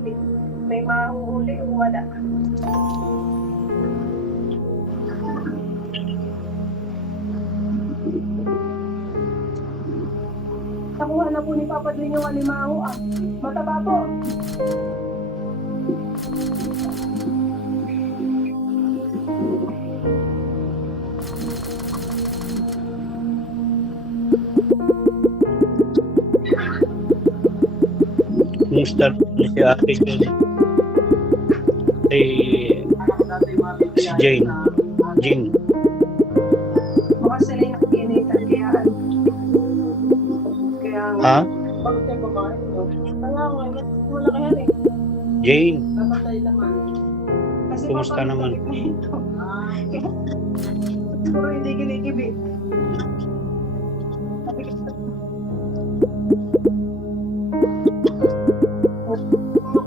mahuhuli. May mahuhuli o wala. Nakuha na po ni Papa Dwayne yung alimango ah. Mataba po. Start na si ate dyan. Si Jane. Jane. Baka sila yung nakikinitan kaya ano. Kaya Ha? bakit kayo babae mo? Kaya nga, wala kaya rin. Jane. Namatay naman. Kasi Kumusta naman? Puro hindi kinikibig.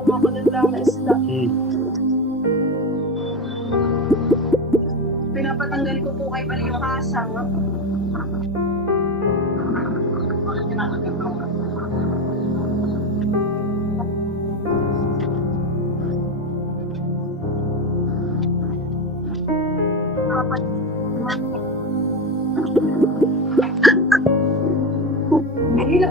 Kumakulit lang na isda. Pinapatanggal ko po kay Bali yung kasang. Bakit kinakagat mo? Hila.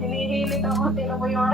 Hinihilit ako. Tinan mo yung